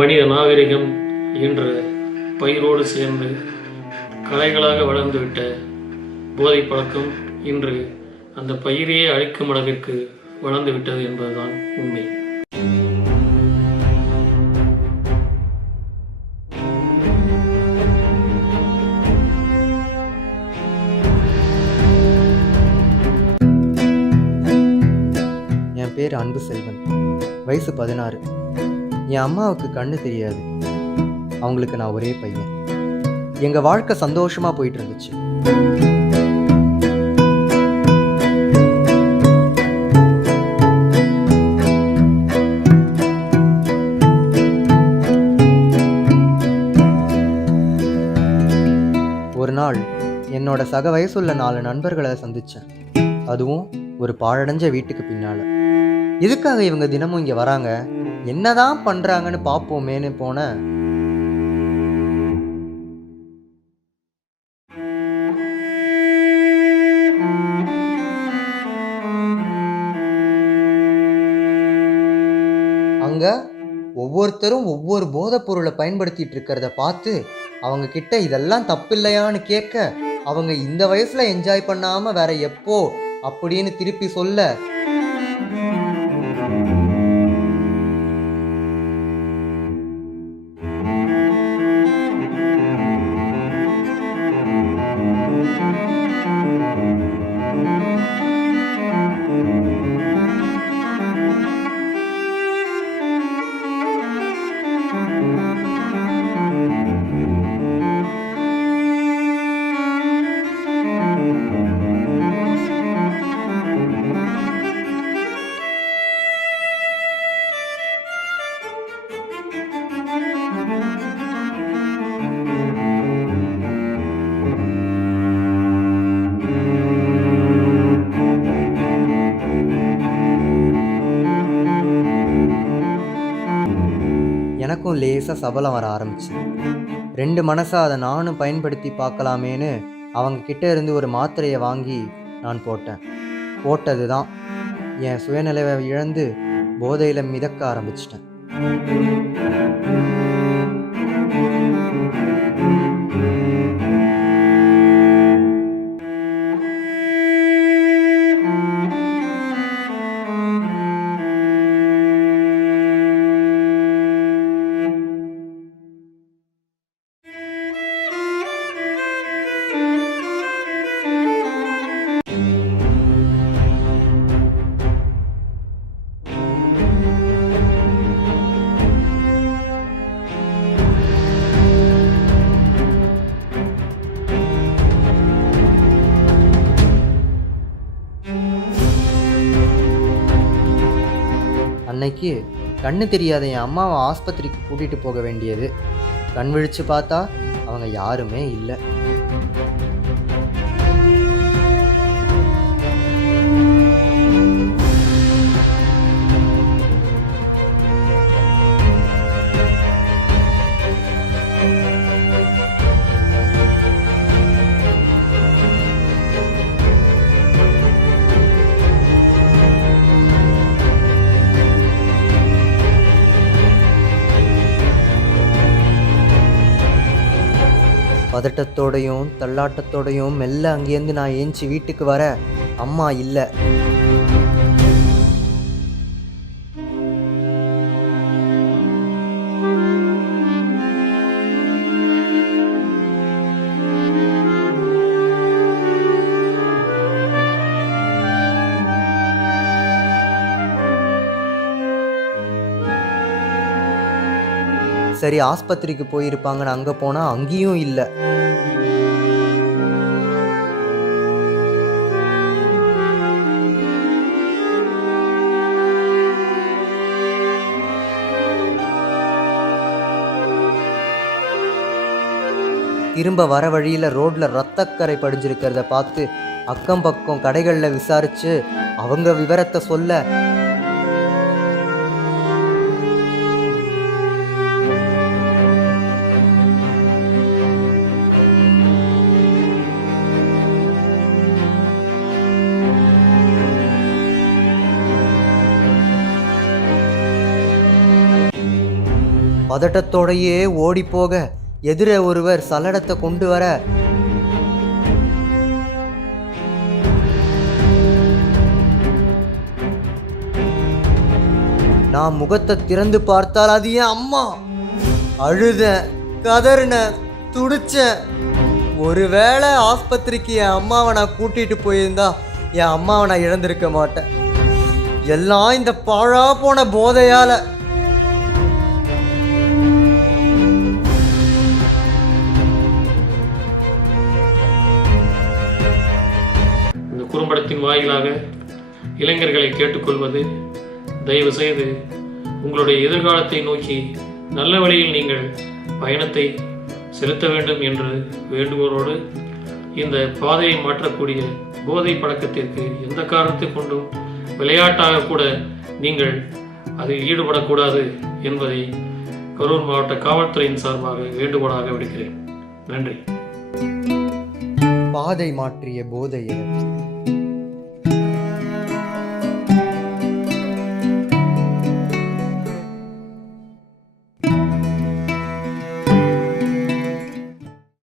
மனித நாகரிகம் என்ற பயிரோடு சேர்ந்து கலைகளாக வளர்ந்துவிட்ட போதை பழக்கம் இன்று அந்த பயிரையே அழிக்கும் அளவிற்கு வளர்ந்துவிட்டது என்பதுதான் உண்மை. என் பேர் அன்பு செல்வன். வயசு 16. என் அம்மாவுக்கு கண்ணு தெரியாது. அவங்களுக்கு நான் ஒரே பையன். எங்கள் வாழ்க்கை சந்தோஷமாக போயிட்டு இருந்துச்சு. ஒரு நாள் என்னோட சக வயசுள்ள 4 நண்பர்களை சந்தித்தேன். அதுவும் ஒரு பாழடைஞ்ச வீட்டுக்கு பின்னால். எதுக்காக இவங்க தினமும் இங்கே வராங்க, என்னதான் பண்ணுறாங்கன்னு பார்ப்போமேன்னு போனேன். அங்கே ஒவ்வொருத்தரும் ஒவ்வொரு போதைப் பொருளை பயன்படுத்திட்டு இருக்கிறத பார்த்து அவங்க கிட்ட இதெல்லாம் தப்பு இல்லையான்னு கேட்க, அவங்க இந்த வயசுல என்ஜாய் பண்ணாம வேற எப்போ அப்படின்னு திருப்பி சொல்ல, எனக்கும் லேசாக சபலம் வர ஆரம்பிச்சு. 2 மனசாக அதை நானும் பயன்படுத்தி பார்க்கலாமேன்னு அவங்க கிட்ட இருந்து ஒரு மாத்திரையை வாங்கி நான் போட்டேன். போட்டது தான் என் சுயநிலைவை இழந்து போதையில் மிதக்க ஆரம்பிச்சிட்டேன். அன்னைக்கு கண்ணு தெரியாத என் அம்மாவை ஆஸ்பத்திரிக்கு கூட்டிகிட்டு போக வேண்டியது. கண் விழிச்சு பார்த்தா அவங்க யாருமே இல்லை. பதட்டத்தோடையும் தள்ளாட்டத்தோடையும் மெல்ல அங்கேருந்து நான் ஏஞ்சி வீட்டுக்கு வர அம்மா இல்லை. சரி, ஆஸ்பத்திரிக்கு போயிருப்பாங்கன்னு அங்கே போனால் அங்கேயும் இல்லை. திரும்ப வர வழியில் ரோட்டில் ரத்தக்கரை படிஞ்சிருக்கிறத பார்த்து அக்கம் பக்கம் கடைகளில் விசாரித்து அவங்க விவரத்தை சொல்ல, பதட்டத்தோடையே ஓடி போக எதிரே ஒருவர் சல்லடத்தை கொண்டு வர நான் முகத்தை திறந்து பார்த்தால் அது என் அம்மா. அழுத, கதறின, துடிச்சேன். ஒருவேளை ஆஸ்பத்திரிக்கு என் அம்மாவை நான் கூட்டிட்டு போயிருந்தா என் அம்மாவை நான் இழந்திருக்க மாட்டேன். எல்லாம் இந்த பாழா போன போதையால. இந்த குறும்படத்தின் வாயிலாக இளைஞர்களை கேட்டுக்கொள்வது, தயவு செய்து உங்களுடைய எதிர்காலத்தை நோக்கி நல்ல வழியில் நீங்கள் பயணத்தை செலுத்த வேண்டும் என்று வேண்டுகோளோடு, இந்த பாதையை மாற்றக்கூடிய போதை பழக்கத்திற்கு எந்த காரணத்தை கொண்டும் விளையாட்டாக கூட நீங்கள் அதில் ஈடுபடக்கூடாது என்பதை கரூர் மாவட்ட காவல்துறையின் சார்பாக வேண்டுகோளாக விடுக்கிறேன். நன்றி. பாதை மாற்றிய போதையில்